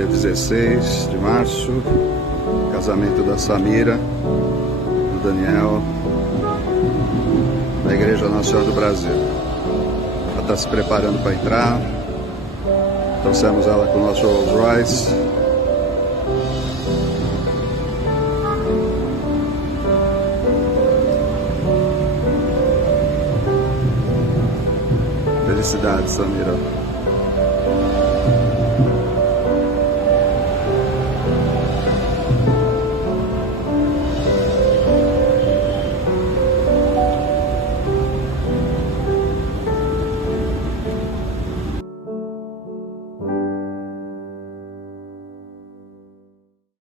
dia 16 de março, casamento da Samira, do Daniel, na Igreja Nossa Senhora do Brasil. Ela está se preparando para entrar. Trouxemos ela com o nosso Rolls Royce. Felicidades, Samira.